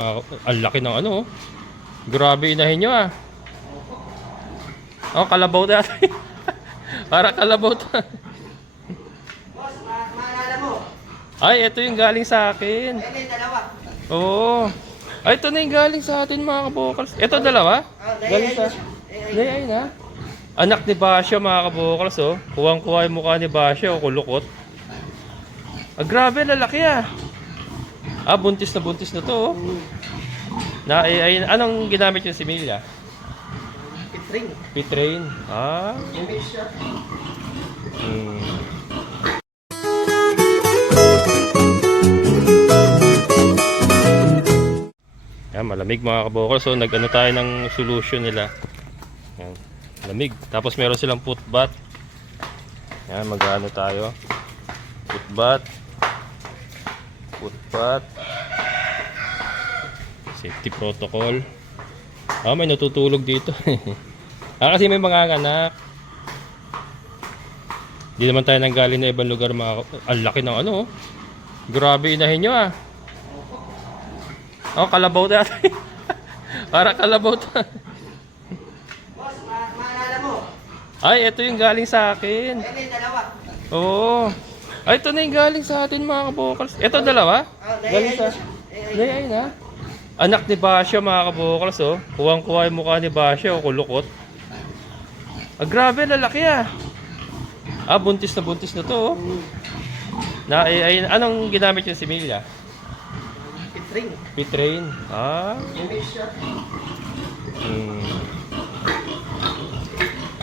Ang laki ng ano, oh. Grabe inahin nyo ah. Oh, kalabaw natin. Para kalabaw ta. Boss, maalala mo? Ay, ito yung galing sa akin. Ayun na yung dalawa. Oo. Ay, ito na yung galing sa atin mga kabokals. Ito dalawa? Galing sa... Ay na. Anak ni Basyo mga kabokals, oh. Kuwang-kuha yung mukha ni Basyo, oh, kulukot. Ah, grabe, lalaki ah. Ah, buntis na to, oh. Anong ginamit yung similya? Pitring. Pitrain. Ah. Image siya. Yan, malamig mga kabokal. So, nag-ano tayo ng solution nila. Yan, lamig. Tapos meron silang foot bath. Yan, mag-ano tayo. Foot bath. Foot bath. Safety protocol. Ah, may natutulog dito. Kasi may mga anak. Hindi naman tayo nanggaling na ibang lugar mga... Ang laki ng ano, oh. Grabe inahin nyo ah. Oh, kalabaw natin. Para kalabaw ta. Boss, maalala mo? Ay, ito yung galing sa akin. Ayun na yung dalawa. Oo. Ay, ito na yung galing sa atin mga kabokals. Ito dalawa? Galing sa... Ay na. Anak ni Basyo mga kabokals, oh. Kuwang-kuha yung mukha ni Basyo, oh, kulukot. Ah, grabe, lalaki ah. Ah, buntis na to, oh. Anong ginamit yung similya? Pitring. Pitrain. Ah. Image siya.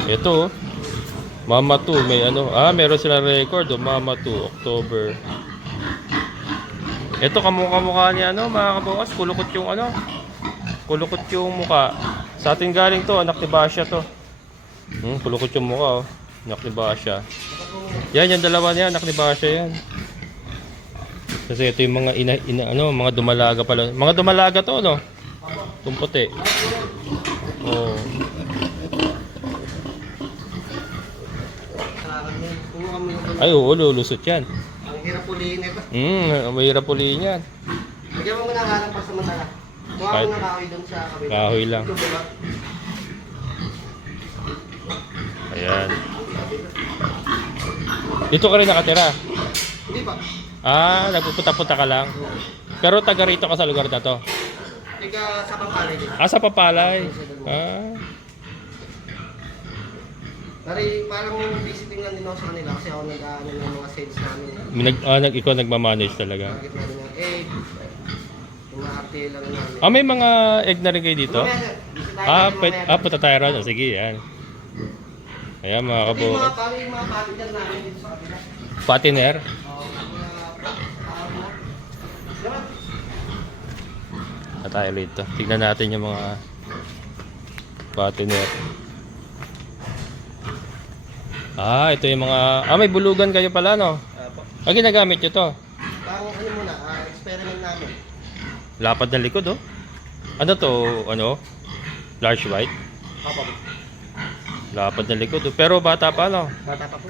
Ito, oh. Mama 2, may ano. Ah, meron silang record, oh. Mama 2, October. Ito kamukha-mukha ni ano, mga kabukas, kulukot yung ano. Kulukot yung mukha. Sa atin galing to, anak ni Basya to. Kulukot yung mukha, oh. Anak ni Basya. Yan, yung dalawa niya, anak ni Basya yan. Kasi ito yung mga mga dumalaga pala. Mga dumalaga to, no? Itong puti. Oh. Ay, oo, lulusot yan. Ang hirap ulihin ito. Mahirap ulihin yan. Lagyan mo muna nga ng pasamantala. Kuha mo ng kahoy doon sa kabila. Kahoy lang. Ito, diba? Ayan. Dito ka rin nakatira? Hindi pa. Ah, nagpupunta-punta ka lang? Pero taga rito ka sa lugar na to? Tiga sa Pampalay din. Ah, sa Papalay. Ah. Parang visiting lang din ako sa kanila kasi ako nag-ano ng mga sales namin. Ikaw nagmamanage talaga. Target namin ng egg. Yung mga arte lang namin. Ah, may mga egg na rin kayo dito? Punta tayo ron. Sige, yan. Ayan mga kabo. Yung mga partner namin dito sa kabila. Patiner? Tayo rito. Tignan natin yung mga patiner. Ah, ito yung mga... Ah, may bulugan kayo pala, no? Ah, ginagamit nyo to? Parang ano muna, experiment namin. Lapad ng likod, oh. Ano to? Ano? Large white? Papa. Lapad ng likod, oh. Pero bata pa, no? Bata pa po.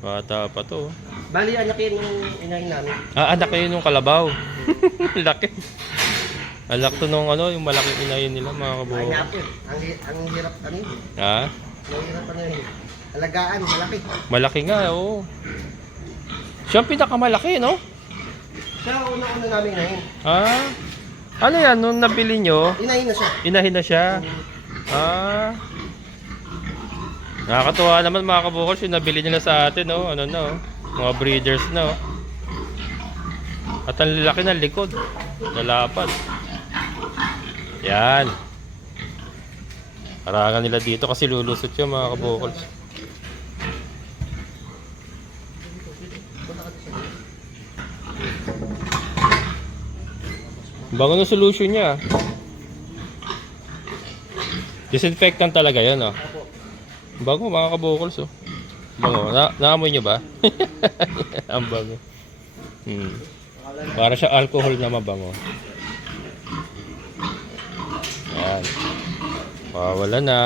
Bata pa to. Bali, anak yun yung inahin namin. Ah, anak kayo nung kalabaw. Laki. Alak to nung ano, yung malaking inayin nila, mga kabuo. Ay nga po eh. Ang hirap ano yun. Ha? Ang hirap ano yun. Alagaan, malaki. Malaki nga, oo. Siya ang pinakamalaki, no? Siya ang una-una namin inahin. Ah. Ano yan, nung nabili nyo, Inahin na siya. inahin na siya. Ah. Nakakatuwa naman mga kabukals, yung nabili nila sa atin, no? Ano, no? Mga breeders, no? At ang lalaki ng likod. Nalapad. Yan. Harangan nila dito kasi lulusot yung mga kabukals. Bango ng solution niya. Disinfectant talaga yan, oh. Bango mga kabukals, oh. Bango. Naamoy nyo ba? Ang bango. Para siya alcohol na mabango. Ayan. Wala na.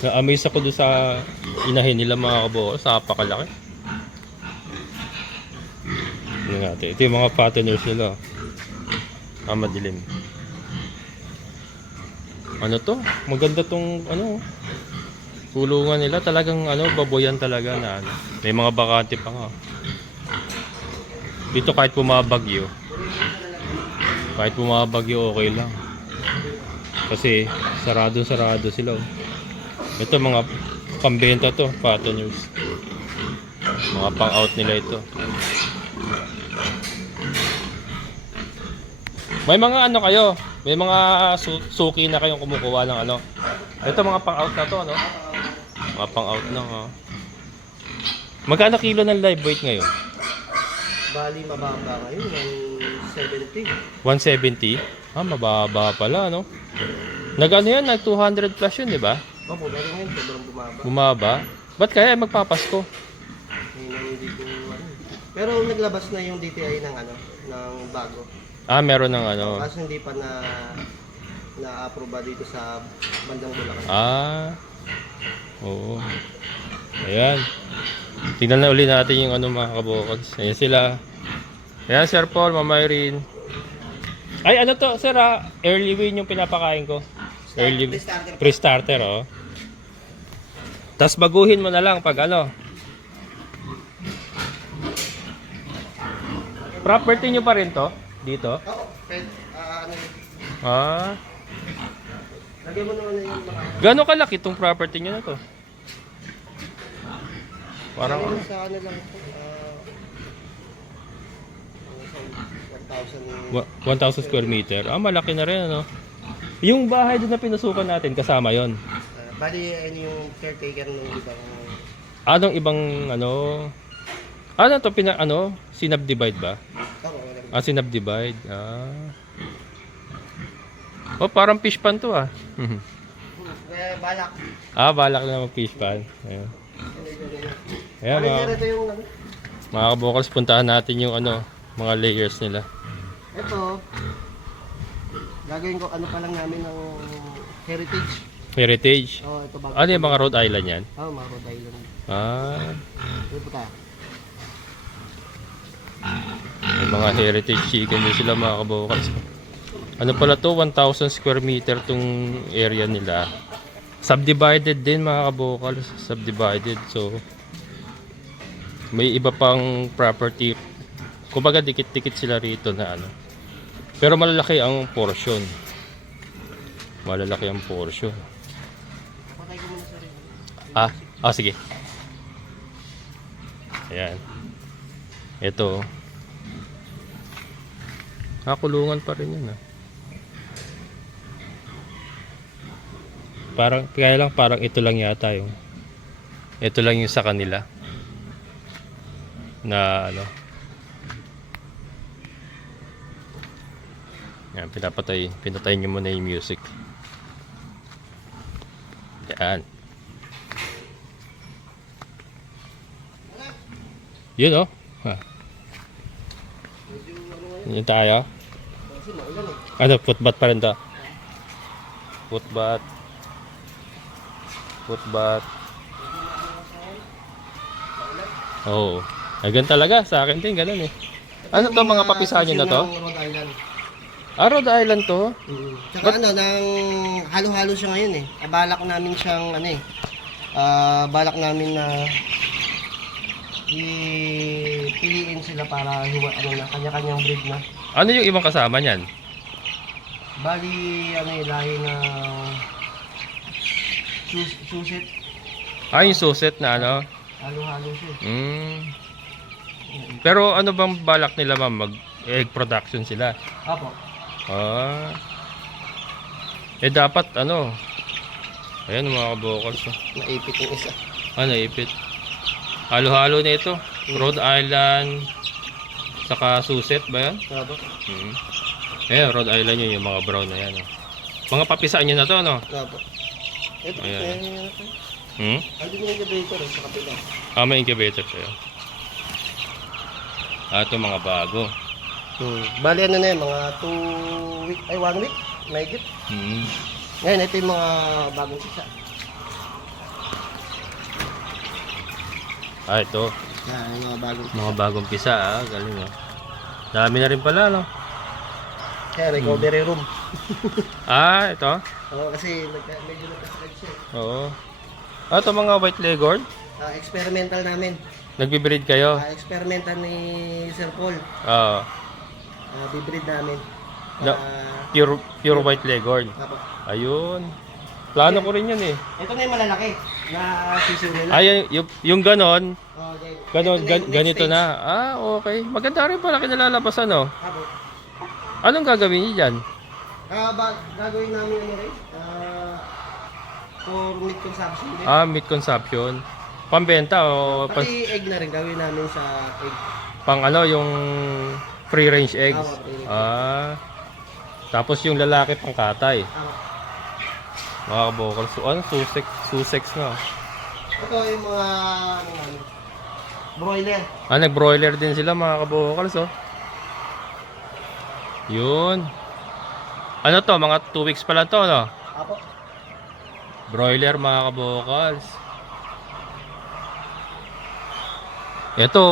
Na-amaze ako doon sa inahin nila mga kabukas. Napakalaki. Ano natin. Ito yung mga fatteners nila. Madilim. Ano to? Maganda tong ano. Kulungan nila talagang ano, baboyan talaga na ano. May mga bakante pa nga. Dito kahit pumabagyo. Kahit pumabagyo okay lang. Kasi sarado sila. Oh. Ito mga pambenta to, fatteners. Mga pang-out nila ito. May mga ano kayo, may mga suki na kayong kumukuha ng ano. Ito mga pang-out na to, ano? Mga pang-out na, ha. Magkano kilo ng live weight ngayon? Bali, mababa ngayon, ng 70. 170? Ah, mababa pala, no? Nag-ano yan, nag 200 plus yun, di ba? Opo, pero ngayon, sobrang bumaba. Bumaba? Ba't kaya magpapasko? Hindi ko, ano. Pero naglabas na yung DTI ng ano, ng bago. Ah, meron ng ano. Kaso hindi pa na-approve dito sa bandang Bulacan. Ah, oo. Ayan. Tingnan na uli natin yung ano mga kabukads. Ayan sila. Ayan, Sir Paul, Mama Irene. Ay, ano to, sir ha? Early win yung pinapakain ko. Early Pre-starter. pre-starter, oh. Tapos baguhin mo na lang pag ano. Property nyo pa rin to? Dito? Oo, ano yun. Ah. Lagyan mo naman na yung mga... Gano'ng kalaki itong property nyo na to? Parang Lagyan mo sa ano lang ito. 1,000. 1,000 square meter. Ah, malaki na rin, ano? Yung bahay doon na pinasukan natin, kasama yon. Bali, ano yung caretaker ng ibang... Anong ibang, ano? Ano to, sinubdivide ba? Oo, wala. Ah, sinubdivide. Ah. Oh, parang fish pan to, ah. Balak. Ah, balak na mag-fish pan. Ayan. Ayan, Ito yung... mga kabukals, puntahan natin yung ano, mga layers nila. Ito, gagawin ko ano pa lang namin ng heritage. Heritage. Oh, ito bago. Ano yung mga Rhode Island yan? Oh, mga Rhode Island. Ah, Ito puta. may mga heritage chicken din sila mga kabukals. Ano pala to? 1,000 square meter tong area nila. Subdivided din mga kabukals. Subdivided. So, may iba pang property. Kumbaga dikit-dikit sila rito na ano. Pero malalaki ang portion. Malalaki ang portion. Patay ko muna sa rin. Sige. Ayan. Ito. Kulungan pa rin yun, ah. Kaya lang parang ito lang yata yung ito lang yung sa kanila na ano. Yan, pinatay nyo muna yung music. Yan. Yun, oh. Yun tayo. Kasi maulan eh. Ano, footbath pa rin to. Footbath. Oo. Ganun talaga. Sa akin din, ganun eh. Ano to, mga papisahan nyo na to? Rhode Island. Rhode Island to? Tsaka nang halo-halo siya ngayon eh. Balak namin siyang balak namin na piliin sila para kanya-kanyang breed na. Ano yung ibang kasama niyan? Bali, lahi na susit. Yung suset na ano? Halo-halo siya. Pero ano bang balak nila, ma'am? Mag-egg production sila? Apo. Dapat ano? Ayan mga kabukals. Naipit yung isa. Naipit. Halo-halo na ito. Rhode Island. Saka suset ba yan? Apo. Ayan, Rhode Island yun. Yung mga brown na yan. Mga papisaan nyo na to, no? Apo. Ito, Ayan. andun yung incubator sa kapila. May incubator sa'yo. Ito mga bago. Bali ano na yun, mga 1 week, may higit. Ngayon, ito yung mga bagong sisa. Ah, ito. Yan, yung mga bagong Mga bagong pisa, galing oh. Dami na rin pala, no? kaya recovery room. Ah, ito. Oo, kasi medyo nagka-slide siya. Oo. Ah, ito mga white leghorn. Experimental namin. Nagbi-breed kayo? Experimental ni Sir Paul. Oo. Bibreed namin. Na, pure white leghorn. Apo. Ayun. Plano ko rin yun eh. Ito na yung malalaki na sisuri na. Ay, yung ganon. Ganon, Ito na yung next ganito stage. na. Ah, okay. Maganda rin pala kinalalabasan, no? Apo. Anong gagawin niyo dyan? Gagawin namin ano rin? For meat consumption din. Ah, meat consumption. Pambenta o Pati egg na rin gawin namin sa egg. pang ano, yung free range eggs? Apo, free range. Ah. Tapos yung lalaki pang katay. Apo. Mga kabokal. So, ano? Sussex na. Ito yung mga ano namin. Broiler. Ah, nag-broiler din sila mga kabokals, oh. Yun. Ano to? Mga 2 weeks pa lang to, no? Apo. Broiler mga kabokals. Ito,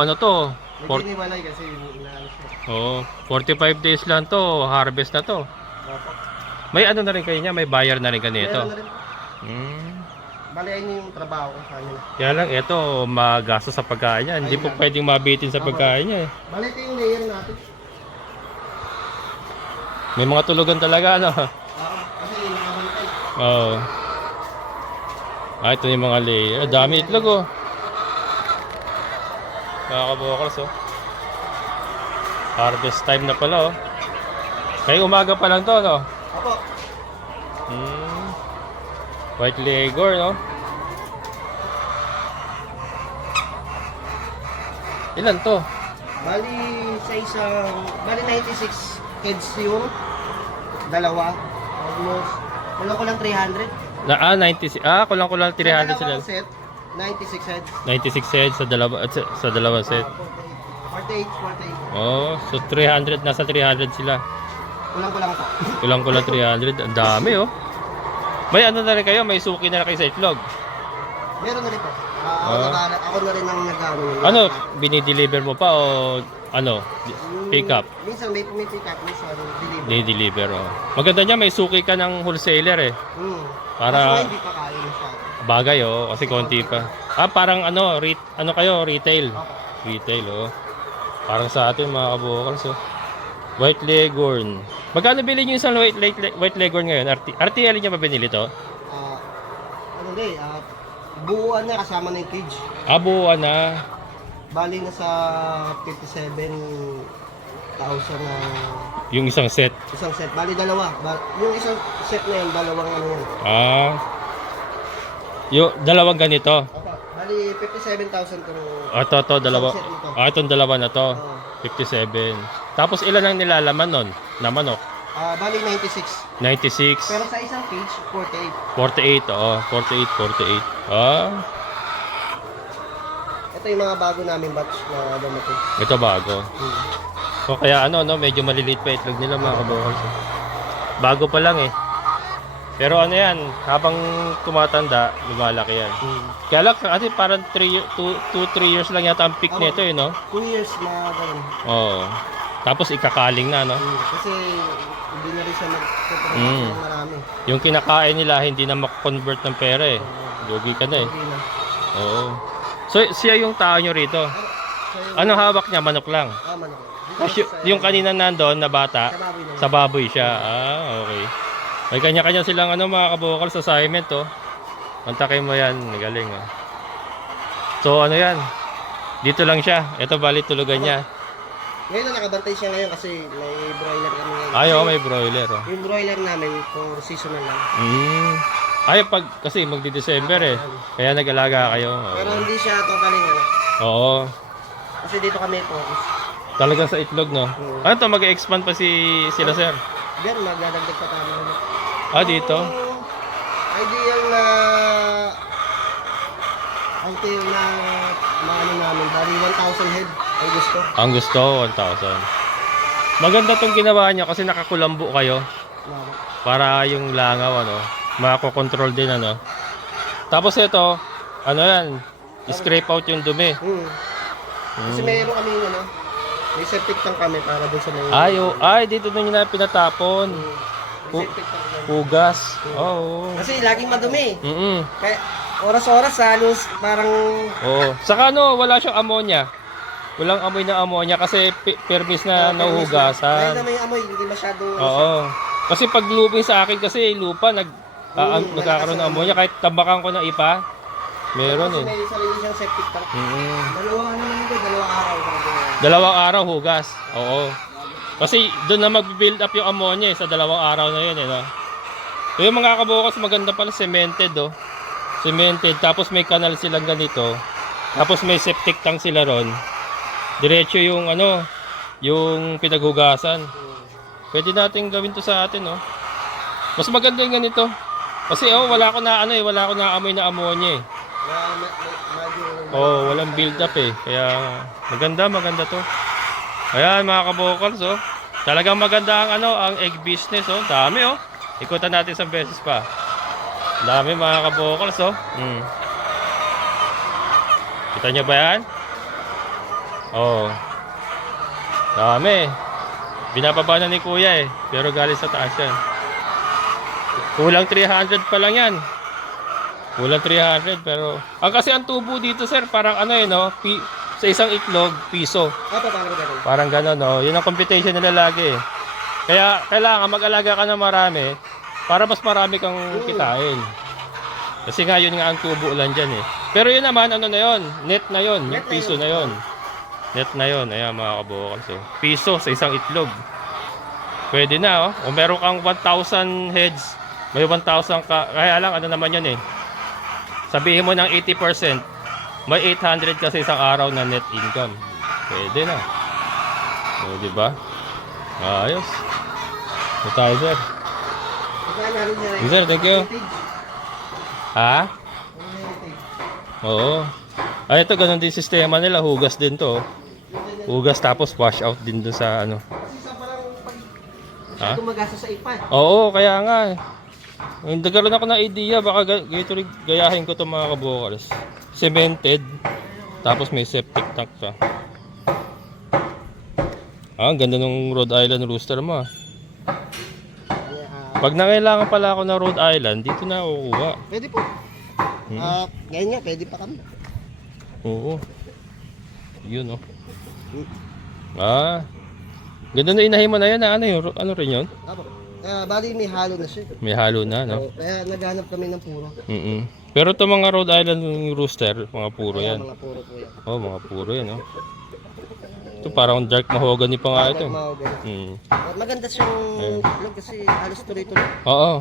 ano to? Medyo iniwalay kasi inaano siya. Oh, 45 days lang to. Harvest na to. Apo. May ano na rin kayo niya? May buyer na rin kanito. Meron na rin. Bali, ayun yung trabaho ko sa kanila. Kaya lang, ito, magasto sa pagkain niya. Hindi po pwedeng mabitin sa pagkain niya eh. Bali, ito yung layer natin. May mga tulugan talaga, ano? Kasi nakabantay. Oo. Ah, ito yung mga layer. Dami itlog, oh. Nakakabokals, oh. Harvest time na pala, oh. Kaya umaga pa lang to, no? Apo. White leghorn, no? Ilan to? Bali, sa isang... Bali, 96 heads yung dalawa. Almost. Kulang ko lang 300. 96. Ah, kulang-kulang 300 sila. Dalawang set, 96 heads. 96 heads sa dalawang set. 48, 48. Oh, so 300, nasa 300 sila. Kulang ko lang ito. Kulang-kulang 300. Ang dami, oh. May ano na rin kayo? May suki na rin kayo sa itlog. Meron na rin po. Ako na rin ang nag-ano. Ano, binideliver mo pa o ano, pick up? Minsan may pumipick up, minsan deliver. Di-deliver, oh. Maganda niya, may suki ka ng wholesaler, eh. Para- Kaso hindi pa kaya masyado. Bagay, oh, kasi konti pa. Ah, parang ano, ano kayo, retail. Retail, oh. Parang sa atin, mga kabukals, oh. White leghorn. Magkano bili niyo isang white leghorn ngayon? RTL niya ba binili to? Ano din, buuan na kasama na yung cage. Ah, buuan na. Bali na sa 57,000 na Yung isang set. isang set. Bali dalawa. Yung isang set na yun, dalawang ano yun. Ah. Yung dalawang ganito. Bali 57,000 kung To, dalawa. Isang set nito. Ah, itong dalawa na to. Oo. 57. Tapos ilan ang nilalaman nun? Na manok? Bali 96. 96. Pero sa isang cage, 48. 48, oo. 48. Ah, Ito yung mga bago namin batch na dumating. ito bago. So, kaya ano, no, medyo maliliit pa itlog nila mga kabukals. Bago pa lang eh. Pero ano yan, habang tumatanda, lumalaki yan. Kaya lang, kasi parang 2-3 years lang yata ang peak nito eh, no? 2 years na ganun. Oo. Tapos ikakaling na, no? Kasi hindi na rin siya nag-control ng marami. Yung kinakain nila, hindi na makonvert ng pera eh. Lugi ka na eh. Hindi na. Oo. So, siya yung tao nyo rito. So, Ano hawak niya? Manok lang. manok. Tapos yung kanina nandun na bata, Sa baboy na. sa baboy siya. Ah, okay. May kanya-kanya silang ano, mga kabukals assignment, oh. Kontakin mo yan. Galing, oh. So, ano yan? Dito lang siya. Ito, bali tulugan niya. Ngayon na nakabantay siya ngayon kasi may broiler kami ngayon. Ay, oh, Kasi may broiler, oh. yung broiler namin for seasonal lang. Ay, kasi magdi-December eh. Kaya nag-alaga kayo. Oo. Pero hindi siya totally ano. Oo. Kasi dito kami focus. Talagang sa itlog, no? Ano to, mag-expand pa sila, sir? Diyan, magdadagdag pa tayo. Ah, dito? Ideal na maano namin, bali 1,000 head ang gusto. Ang gusto, 1,000. Maganda tong ginawa niya kasi nakakulambo kayo. Para yung langaw, ano, makakokontrol din, ano. Tapos ito, ano yan, scrape out yung dumi. Kasi mayroon kami ano, may septic tank kami para doon sa may... Ay, dito na nila pinatapon. May septic tank kami. Hugas. Oo. Kasi laging madumi. Mm. Kaya oras-oras halos parang... Oo. Saka ano, wala siyang ammonia. Walang amoy na ammonia kasi permis na Kahit nahuhugasan. na may amoy, hindi masyado... Oo. Kasi pag lupin sa akin kasi lupa nagkakaroon ng ammonia kahit tambakan ko ng ipa. Meron Kasi eh. may sarili siyang septic tank. Mm. Dalawang ano naman ito, dalawang araw. Dalawang araw hugas. Oo. Kasi doon na mag-build up yung ammonia sa dalawang araw na yun eh. No? Yung mga kabukas maganda pala cemented oh. Cemented tapos may kanal silang ganito. Tapos may septic tank sila ron. Diretso yung ano, yung pinaghugasan. Pwede nating gawin to sa atin oh. Mas maganda yung ganito. Kasi wala ko na wala ko na amoy na ammonia eh. Oh, walang build up eh. Kaya maganda to. Ayan mga kabokals oh. Talagang maganda ang egg business oh. Dami oh. Ikutan natin isang beses pa. Dami mga kabokals oh. Kita nyo ba yan? Oh. Dami. Binababa na ni kuya eh. Pero galing sa taas yan. Kulang 300 pa lang yan. Kulang 300 pero... kasi ang tubo dito sir parang no? Sa isang itlog, piso. Parang gano'n no? Yun ang computation nila lagi eh. Kaya kailangan mag-alaga ka ng marami para mas marami kang kitain. Kasi nga yun nga ang tubo lang dyan eh. Pero yun naman na yun? Net na yun. Yung piso na yun. Net na yun. Ayan mga kabukals oh. Piso sa isang itlog. Pwede na oh. O meron kang 1,000 heads. May 1,000 ka. Kaya lang naman yun eh. Sabihin mo ng 80%. May 800 kasi isang araw na net income. Pwede na. O diba? Ayos. Ito tayo sir. Sir, thank you. Ha? Oo. Ay ito ganun din sistema nila. Hugas din to. Hugas tapos wash out din dun sa ano. Ha? Gumagasa sa ipa. Oo, kaya nga eh. Nagkaroon ako ng idea, baka gayahin ko itong mga kabokals. Cemented, tapos may septic tank pa. Ang ganda ng Rhode Island rooster mo ah. Pag nangailangan pala ako ng Rhode Island, dito na ako kuha. Pwede po. Ngayon nga, pwede pa kami. Oo. Yun oh. Ganda na inahin mo na yan. Ano rin yun? Bali may halo na siya. May halo na, no? Kaya naghanap kami ng puro. Pero ito mga Rhode Island rooster, mga puro yan. Mga puro po yan. Oh, mga puro yan, no? Ito parang dark mahogany pa nga ito. Maganda siyang itlog kasi halos tuloy-tuloy. Oo.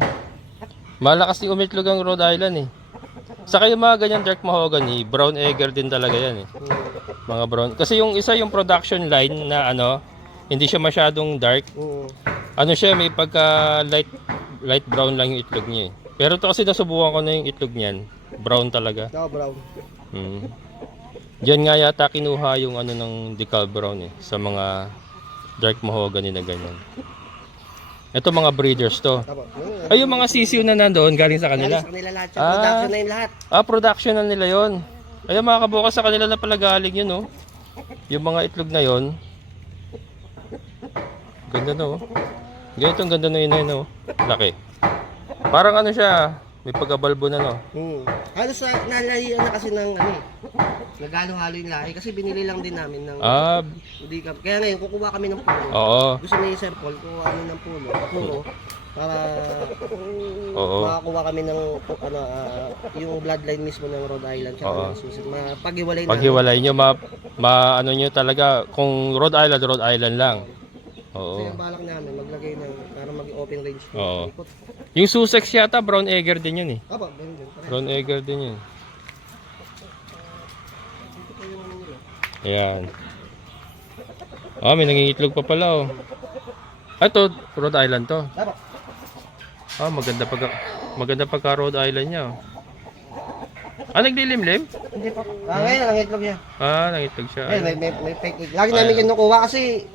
Malakas yung umitlog ang Rhode Island eh. Saka yung mga ganyan dark mahogany, brown egger din talaga yan eh. Mga brown. Kasi yung isa yung production line na hindi siya masyadong dark. May pagka light brown lang yung itlog niya eh. Pero ito kasi nasubukan ko na yung itlog niyan. Brown talaga. Brown. Diyan nga yata kinuha yung ng decal brown eh. Sa mga dark mahogany na ganyan. Ito mga breeders to. Ay yung mga sisiw na nandoon galing sa kanila. Galing sa kanila lahat. Production na yung lahat. Production na nila yon. Ay mga kabukas sa kanila na pala galing yun oh. Yung mga itlog na yon. Ganda no. Ganito ang ganda na yun oh. Laki. Parang siya, may pagkabalbo na no. Halos nalahian na kasi ng naghalo-halo yung lahi kasi binili lang din namin ng kaya ngayon kukuha kami ng puno. Oo. Gusto ni Sir Paul kuha kami ng puro para makakuha kami ng yung bloodline mismo ng Rhode Island tsaka ng susit. Paghiwalay nyo, nyo talaga kung Rhode Island lang. Oo. Kasi ang balak namin maglagay ng para mag-open range. Oo. Yung Sussex yata brown egger din yun eh. Ganun din. Brown egger din yun. Ayan. May nangingitlog pa pala oh. Ito, Rhode Island to. Maganda pagka Rhode Island niya oh. Naglilimlim? Hindi pa. Ngayon nangitlog niya. Nangitlog siya. May fake egg. Lagi namin kinukuha kasi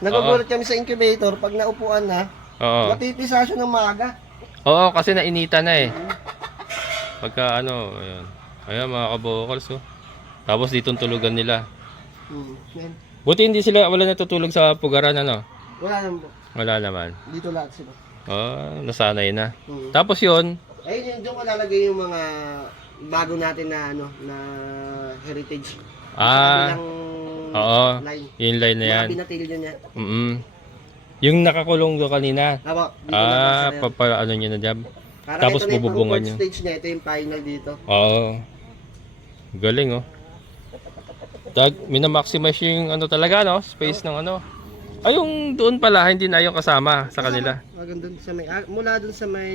nagugulat kami sa incubator pag naupuan na. Napipisa siya ng maaga. Oo, kasi nainita na eh. Pagka ayan. Ayan mga kabokals oh. Tapos ditong tulugan nila. Yan. Buti hindi sila, wala natutulog sa pugaran, ano? Wala naman po. Wala naman. Dito lahat sila. Oh, nasanay na. Mm. Tapos yun, Ayun yung doon ko lalagay yung mga bago natin na ano na heritage. Ah, Sa oo, line. yung line na yan. Mga binatilyo niya. Yung nakakulong doon kanina. Apo, dito na Ano nyo na dyan. para tapos ito na yung bububungan pang niyo. fourth stage niya. Ito yung final dito. Oo. Galing, oh. Minamaximize yung ano talaga, no? Space ng ano. Ay, yung doon pala, hindi na yung kasama sa kanila. Maganda dun sa may, mula dun sa may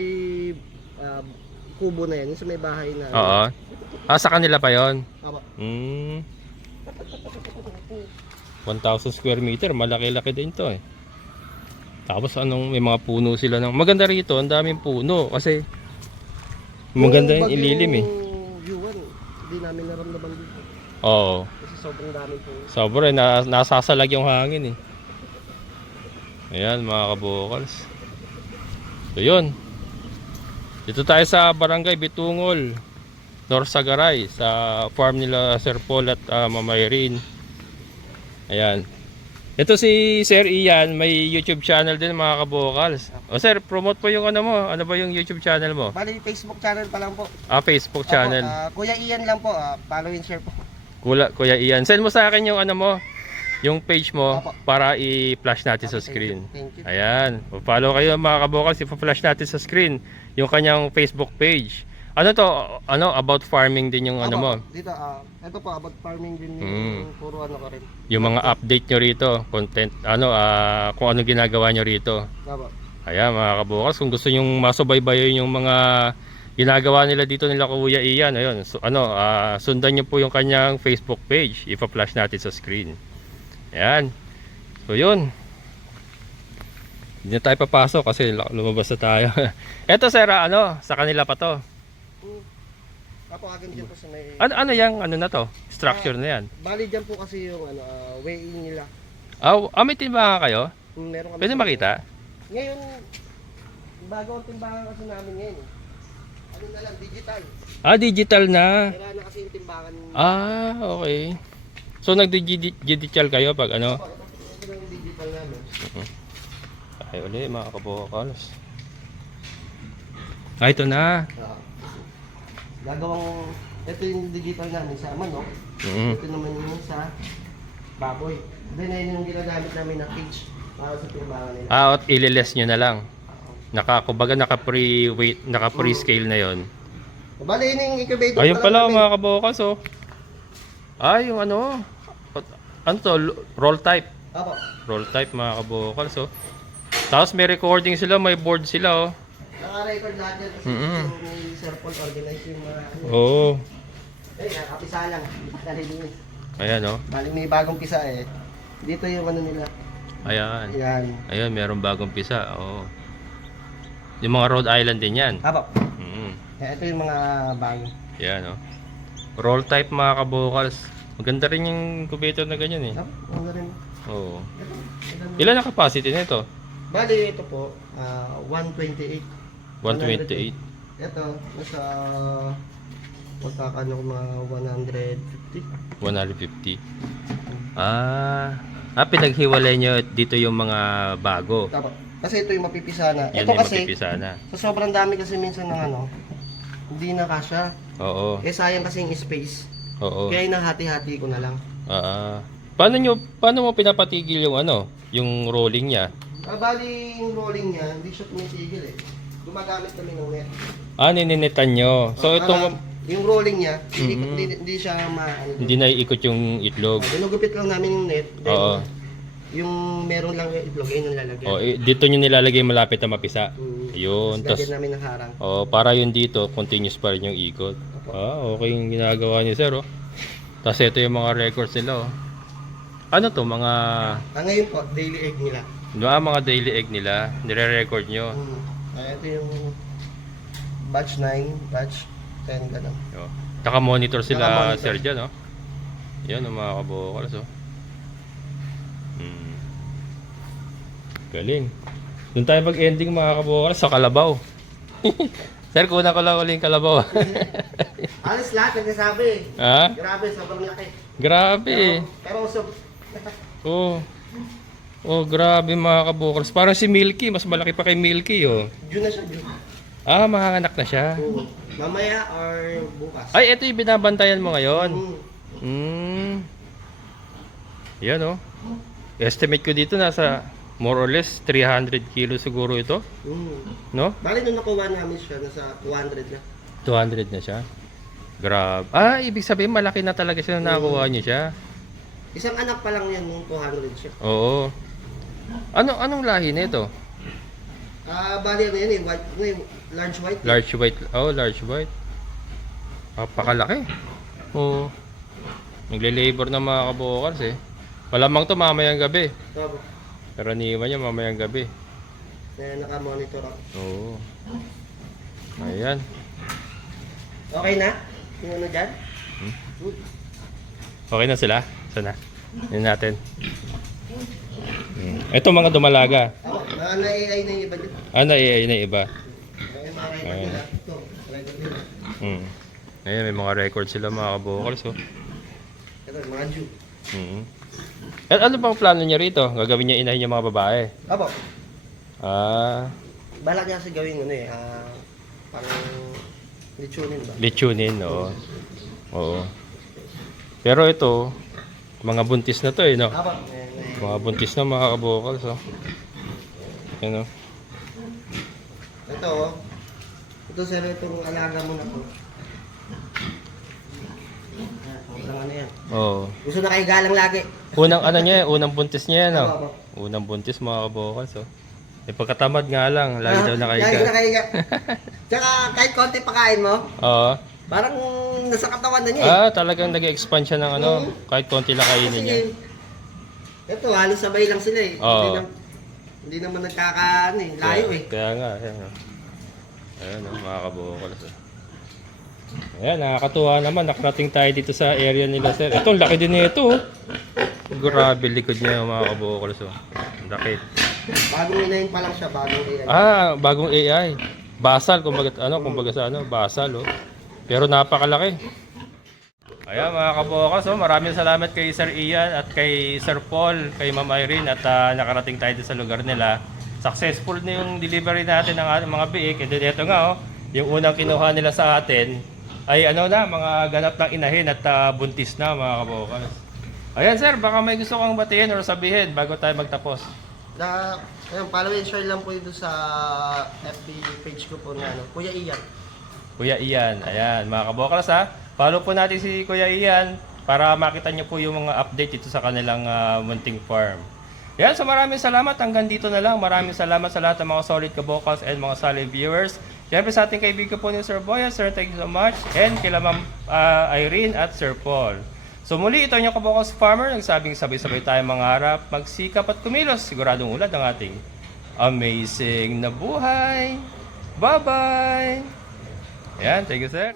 kubo na yan, yung sa may bahay na. Oo. Sa kanila pa yon. Apo. 1,000 square meter, malaki-laki din to eh. Tapos may mga puno sila ng maganda rito, ang daming puno kasi maganda yung ililim eh. Yuan, hindi namin naramdaman dito. Oo. Kasi sobrang dami po. Sobra, nasasalag yung hangin eh. Ayan mga kabukals. So yun. Dito tayo sa Barangay Bitungol, Norsagaray, sa farm nila Sir Paul at Mama Irene. Ayan. Ito si Sir Ian, may YouTube channel din mga kabukals. O sir, promote po yung ano mo. Ano ba yung YouTube channel mo? Bali, Facebook channel pa lang po. Facebook channel. Kuya Ian lang po, follow and share po. Kuya Ian. Send mo sa akin yung ano mo, yung page mo Opo. para i-flash natin sa screen. Thank you. Ayan. Follow kayo mga kabukals, i-flash natin sa screen yung kanyang Facebook page. Ano to? Ano about farming din yung ano mo? Dito, ito po about farming din yung puro ano ko rin. Yung mga update nyo rito, content, kung ano ginagawa nyo rito. Apo. Ayan mga kabukas, kung gusto nyong masubaybayan yung mga ginagawa nila dito nila Kuya Ian, ayun, sundan nyo po yung kanyang Facebook page, ipa-flash natin sa screen. Ayan. So yun. Hindi na tayo papasok kasi lumabas na tayo. Eto sir, sa kanila pa to. Apo, akin dyan po sa may... Ano yung ano na to? Structure na yan. Bali dyan po kasi yung way-in nila. May timbangan kayo? Meron kami Pwede makita? Ngayon, bago ang timbangan kasi namin ngayon. Ano na lang, digital. Digital na. Kailangan na kasi yung timbangan. Okay. So nag-digital kayo pag ano? Ito na yung digital namin. Ay ulit mga kabukals. Ito na. Gagawang, ito yung digital namin sa manok. Ito naman yung sa baboy. Then ayun yung ginagamit namin na cage para sa timbangan nila. At ililes nyo na lang. Kumbaga naka-pre-weight, naka-pre-scale na yon. Bali yun yung incubator. Ayun pala mga kabukals oh. Yung ano to? Roll type. Apo. Roll type mga kabukals oh. Tapos may recording sila, may board sila oh. Naka-record lahat yan kasi may Sir Paul organize yung mga... Oo. Nakapisa lang. Dali din. Ayan oh. Bali may bagong pisa eh. Dito yung ano nila. Ayan. Yan. Ayun, meron bagong pisa. Oo. Yung mga Rhode Island din yan. Apo. Ito yung mga bago. Yan oh. Roll type mga kabukals. Maganda rin yung incubator na ganyan eh. Ano rin. Oo. Ilan ang capacity nito? Bali ito po, 128. 128. Ito, nasa magkakano mga 150. 150. Pinaghiwalay nyo dito yung mga bago. Tama. Kasi ito yung mapipisa na. Yan Ito yung kasi, mapipisa na. sa sobrang dami kasi minsan ng hindi na kasya. Oo. Sayang kasi yung space. Oo. Kaya inahati-hati ko na lang. Paano mo pinapatigil yung yung rolling niya? Bali yung rolling niya, hindi siya tumitigil eh. Gumagamit kami ng net. Nininetan nyo. So itong yung rolling niya, hindi siya hindi na iikot yung itlog. Ginugupit lang namin yung net. Then, Oo. yung meron lang yung itlog, yun ang lalagyan. Dito nyo nilalagay malapit na mapisa. Yun. Tapos namin ng harang. Para yun dito, continuous pa rin yung ikot. Okay yung ginagawa niyo sir oh. Tapos ito yung mga records nila oh. Ano to? Mga... Ngayon po, daily egg nila. Mga daily egg nila, nire-record nyo. Ito yung batch 9, batch 10, gano'n. Naka-monitor sila Naka-monitor. sir dyan, oh. Yan, mga kabukals, oh. Galing. Doon tayo mag-ending mga kabukals sa Kalabaw. Sir, kunan ko lang uling kalabaw. Alis lahat, nagsasabi. Ha? Grabe, sobrang laki. Grabe. Pero usog. Oh. Oh, grabe mga kabukals. Parang si Milky, mas malaki pa kay Milky, oh. June na siya, June. Ah, manganganak na siya. Oo. Mamaya or bukas. Ay, ito yung binabantayan mo ngayon. Mm. Yan, oh. Estimate ko dito nasa more or less 300 kilos siguro ito, no? Bali nung nakuha namin siya, nasa 200 na. 200 na siya. Grabe. Ah, ibig sabihin malaki na talaga siya na nakuha niyo siya. Isang anak pa lang yan nung 200 siya. Oo. Anong lahi nito? Bali ano yan eh, white, ano yung large white. Large white. Oh, large white. Pakalaki. Oo. Nagle-labor na mga kabukals eh. Malamang to mamayang gabi. Opo. Karaniwan niya mamayang gabi. Naka-monitor ako. Oo. Ayan. Okay na? Yung ano dyan? Okay na sila? Sana. Yan natin. Ito mga dumalaga. Ako, na-AI na yung iba dyan. Na-AI na iba. Ayun, mga record nila. Ito, record nila. Ayan, may mga record sila mga kabukals. Oh. Ito, mga Jew. At ano bang plano niya rito? Gagawin niya inahin yung mga babae? Opo. Balak niya kasi gawin ano eh, parang lechonin ba? Lechonin, oo. Oo. Pero ito, mga buntis na to eh, no? Opo. Mga buntis na mga kabukals, oh. Ano? Ito, oh. Ito sir, itong alaga mo na to. Sobrang ano yan. Oo. Gusto na kayo galang lagi. Unang ano niya, unang buntis niya, no? Opo. Unang buntis mga kabukals, oh. Eh, pagkatamad nga lang, lagi daw nakahiga. Lagi nakahiga. Tsaka kahit konti pakain mo, Oo. parang nasa katawan na niya eh. Talagang nag-expand siya ng ano, kahit konti lang kainin niya. Ito, halos sabay lang sila eh. Oo. Hindi naman nagkakaano eh, layo eh. Kaya nga, ayan. Ayan, mga kabukals. Ayan, nakakatuwa naman. Nakarating tayo dito sa area nila, sir. Ito, ang laki din nito. Grabe, likod niya, mga kabukals. Ang laki. Bagong inahin pa lang siya, bagong AI. Bagong AI. Basal, kumbaga sa basal, oh. Pero napakalaki. Ayan, mga kabukals, maraming salamat kay Sir Ian at kay Sir Paul, kay Ma'am Irene at nakarating tayo dito sa lugar nila. Successful na yung delivery natin ng ating mga biik. And then ito nga, yung unang kinuha nila sa atin ay mga ganap ng inahin at buntis na, mga kabukals. Ayan sir, baka may gusto kang batiin or sabihin bago tayo magtapos. Ayun, follow and share lang po ito sa FB page ko po na Kuya Ian. Kuya Ian, ayan mga kabukals ha. Follow po natin si Kuya Ian para makita nyo po yung mga update dito sa kanilang munting farm. Yan, so maraming salamat. Hanggang dito na lang. Maraming salamat sa lahat ng mga solid kabukals and mga solid viewers. Siyempre sa ating kaibigan po ni Sir Boya. Sir, thank you so much. And kila Ma'am Irene at Sir Paul. So muli, ito yung kabukals farmer. Nagsabing sabay-sabay tayo mangarap, magsikap at kumilos. Siguradong ulad ang ating amazing na buhay. Bye-bye! Yan, thank you sir.